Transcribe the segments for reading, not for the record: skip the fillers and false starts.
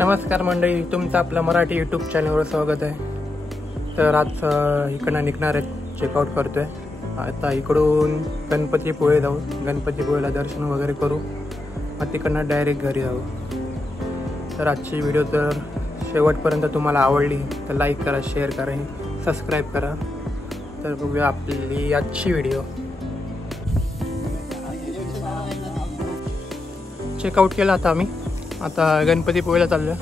नमस्कार मंडळी, तुमचं आपलं मराठी यूट्यूब चॅनलवर स्वागत आहे। तर आज इकडनं निघणार आहे, चेकआउट करतोय। आता इकडून गणपतीपुळे जाऊ, गणपतीपुळेला दर्शन वगैरे करू, मग तिकडनं डायरेक्ट घरी जाऊ। तर आजची व्हिडिओ जर शेवटपर्यंत तुम्हाला आवडली तर लाईक करा, शेअर करा, सबस्क्राईब करा। तर बघूया आपली आजची व्हिडिओ। चेकआउट केला आता आम्ही, आता गणपतीपुळेला चाललो।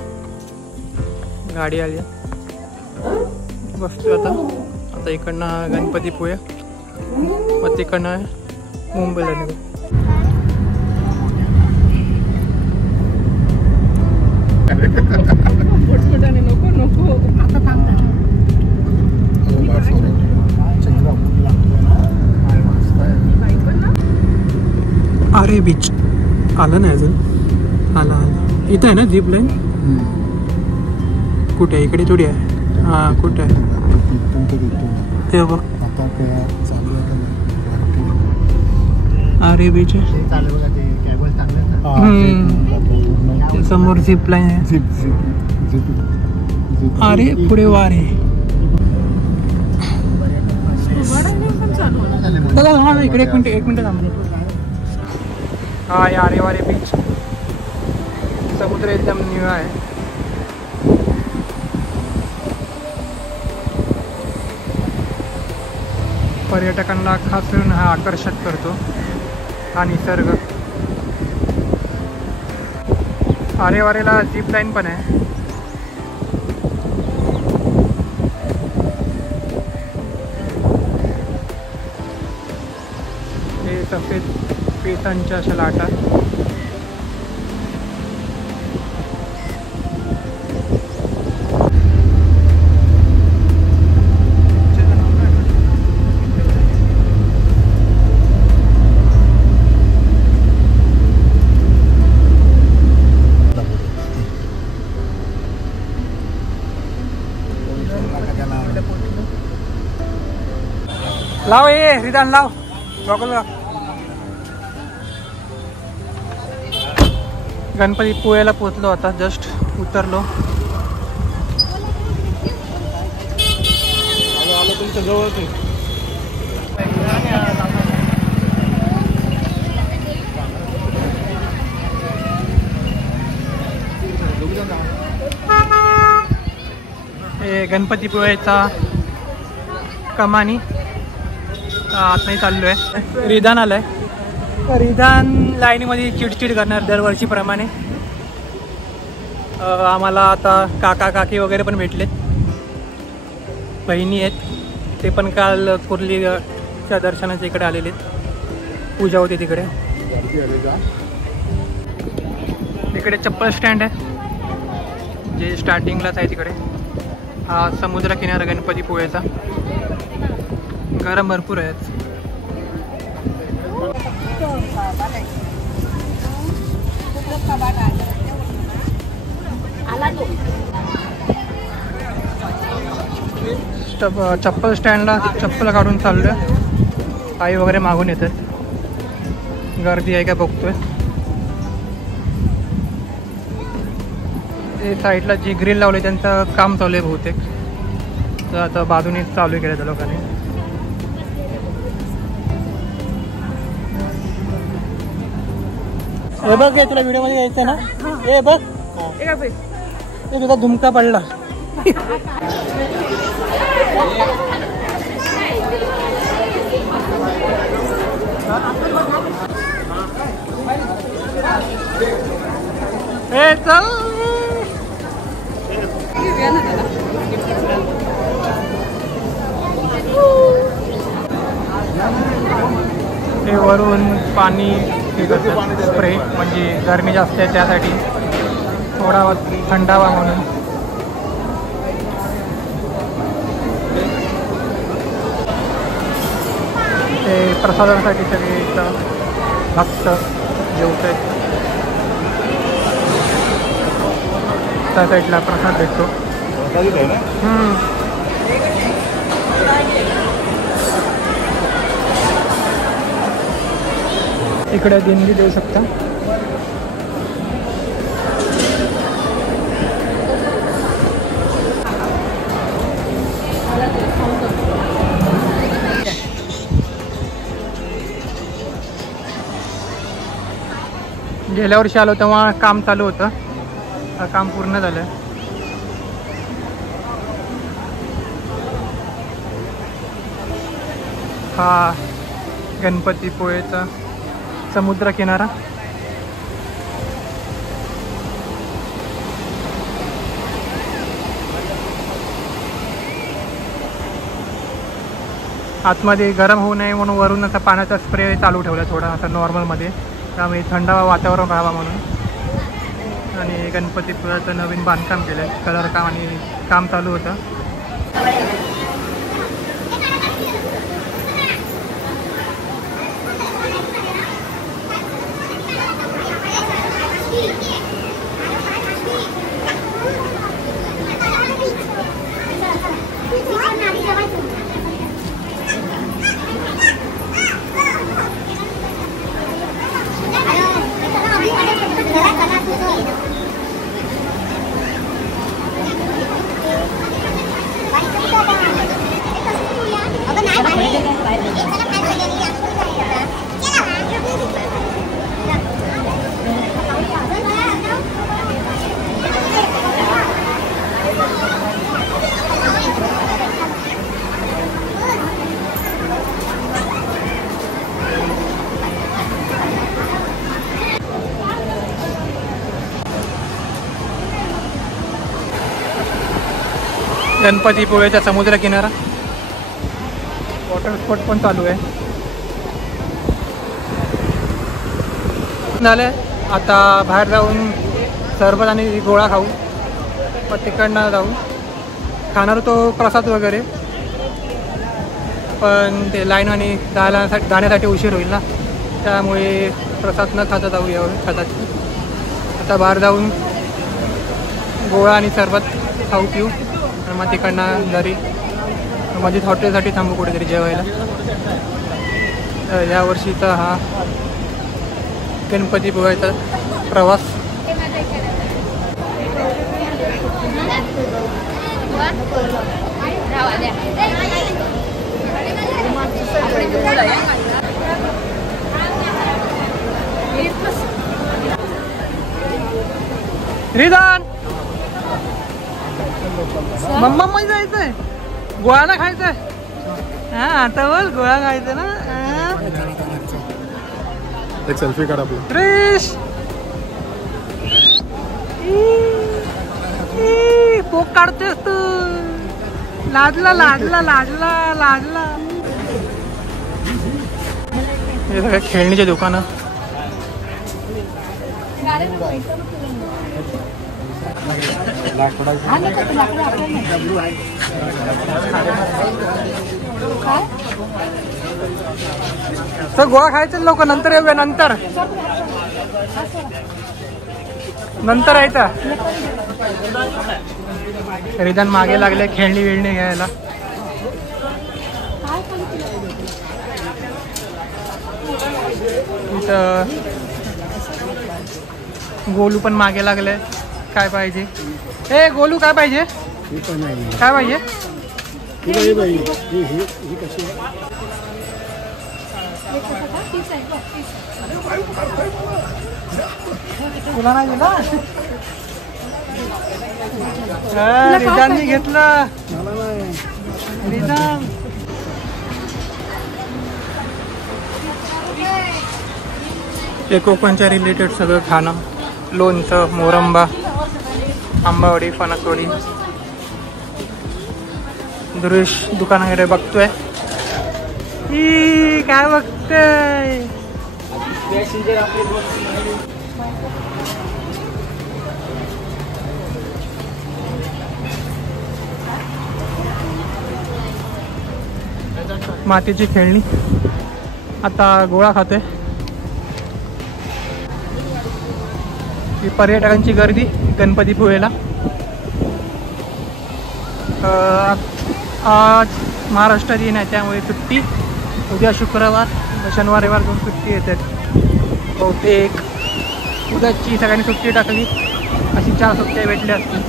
गाडी आली, बसतो आता इकडनं गणपतीपुळे, मग तिकडनं मुंबईला निघू। अरे बीच आलं नाही अजून, आला इथं आहे ना झिप लाईन। कुठे आहे? इकडे थोडी आहे। हां, कुठे आहे ते बघ। अरे बीच समोर झिप लाईन आहे। अरे पुढे वार आहे। हा इकडे एक मिनिट थांबले। हा अरे वारे बीच, समुद्र एकदम निळा आहे। पर्यटकांना खास करून हा आकर्षक करतो हा निसर्ग। आरेवारेला झिप लाईन पण आहे। हे सफेद पेसांच्या अशा लाटा। लाव ये रिदान, लाव गॉगल लाव। गणपतीपुळेला पोचलो, आता जस्ट उतरलो। तुमच्या जवळ हे गणपतीपुळेचा कमानी आत नाही चाललो आहे। रिदान आलाय, रिदान लाईनीमध्ये चिडचिड करणार दरवर्षीप्रमाणे। आम्हाला आता काका काकी वगैरे पण भेटलेत, बहिणी आहेत, ते पण काल कुर्लीच्या दर्शनाच्या इकडे आलेले, पूजा होती तिकडे। तिकडे चप्पल स्टँड आहे जे स्टार्टिंगलाच आहे तिकडे। हा समुद्र किनारा गणपतीपुळेचा, गरम भरपूर आहेत। चप्पल स्टँडला चप्पल काढून चाललोय, आई वगैरे मागून येतात। गर्दी आहे का बघतोय। ते साईडला जी ग्रिल लावले त्यांचं काम चालू आहे बहुतेक, तर आता बाजूने चालू केलं त्या लोकांनी। हे बघ, हे तुला व्हिडिओ मध्ये यायचं ना, हे बघ, हे तुझा धुमका पडला। हे चल, हे वरून पाणी स्प्रे, म्हणजे गरमी जास्त आहे त्यासाठी, थोडा थंडावा म्हणून। ते प्रसादासाठी सगळे भक्त जेवत आहेत, त्या साईडला प्रसाद भेटतो। इकडे दिंडी देऊ शकता। गेल्या वर्षी आलो तेव्हा काम चालू होतं, काम पूर्ण झालं. हा गणपतीपुळेचा समुद्र किनारा. आतमध्ये गरम होऊ नये म्हणून वरून असा पाण्याचा स्प्रे चालू ठेवला थोडा असं नॉर्मलमध्ये, त्यामुळे थंड वातावरण राहावं म्हणून. आणि गणपतीपुळ्याचं नवीन बांधकाम केलं आहे, कलर काम आणि काम चालू होतं. गणपतीपुळेचा समुद्र किनारा, वॉटर स्पोर्ट पण चालू आहे. झालं आता बाहेर जाऊन सरबत आणि गोळा खाऊ, मग तिकडनं जाऊ. खाणार तो प्रसाद वगैरे, पण ते लाईन आणि जाण्यासाठी उशीर होईल ना, त्यामुळे प्रसाद न खाता जाऊ यावं कदाचित. आता बाहेर जाऊन गोळा आणि सरबत खाऊ पिऊ, मग तिकडनं घरी मध्ये हॉटेलसाठी थांबू कुठेतरी जेवायला. यावर्षी तर हा गणपतीपुळेचा प्रवास. रिदान मम्मा मध्ये जायचंय, गोळा ना खायचंय. हा आता बोल गोळा खायचं ना. एक सेल्फी काढ आपलं. क्रिश पोक काढतोस तू, लाजला लाजला लाजला लाजला. हे सगळं खेळणीचे दुकानं. तर गोळा खायचं लोक नंतर येऊया, नंतर नंतर यायचा. रिदान मागे लागले खेळणी विळणी घ्यायला. इथं गोलू पण मागे लागले. काय पाहिजे? ए गोलू काय पाहिजे? काय पाहिजे? तुला नाही दिला? रिदाननी घेतलं. रिदान ते कोकणच्या रिलेटेड सगळं खाणं, लोणचं, मोरंबा, आंबावडी, फणसवडी. दुरुश दुकानाकडे बघतोय. काय बघतोय? मातीची खेळणी. आता गोळा खातोय. ही पर्यटकांची गर्दी गणपतीपुळेला. आज महाराष्ट्र दिन आहे त्यामुळे सुट्टी. उद्या शुक्रवार, शनिवार रविवार दोन सुट्टी येतात बहुतेक. उद्याची सगळ्यांनी सुट्टी टाकली, अशी 4 सुट्ट्या भेटल्या असतील.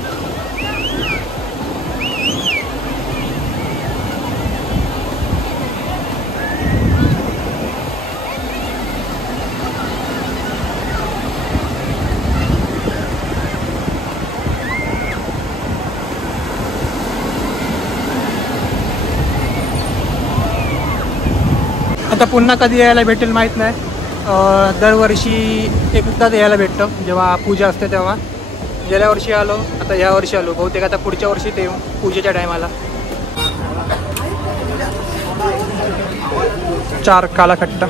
आता पुन्हा कधी यायला भेटेल माहीत नाही. दरवर्षी एकदाच यायला भेटतं जेव्हा पूजा असते तेव्हा. गेल्या वर्षी आलो, आता या वर्षी आलो. बहुतेक आता पुढच्या वर्षी ते येऊ पूजेच्या टायमाला. 4 काला खट्टा.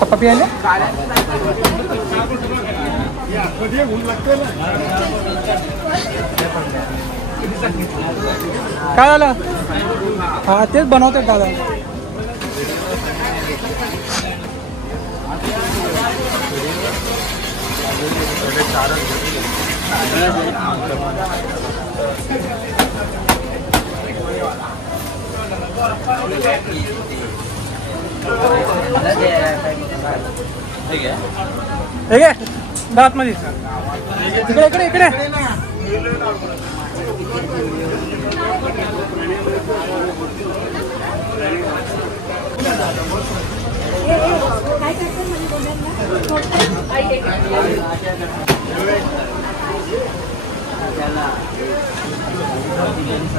पप्पा पियाले काय झालं? हा तेच बनवतात दादा. ठीक आहे दात मध्ये इकडे इकडे इकडे.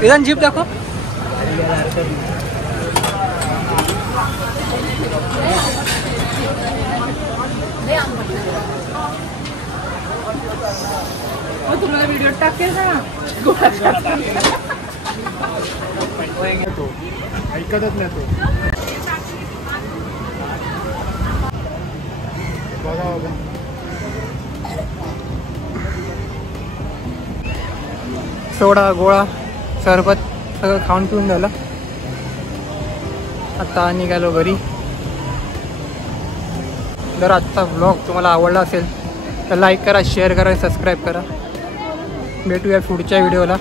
इधर जीप देखो. तुम्हाला व्हिडिओ टाकेल ना. ऐकतच नाही तो. बघा बाबा. सोडा गोळा सरबत सगळं खाऊन पिऊन झालं. आता निघालो घरी. जर आजचा ब्लॉग तुम्हाला आवडला असेल तर लाईक करा, शेअर करा, सबस्क्राईब करा. भेटूया पुढच्या व्हिडिओला.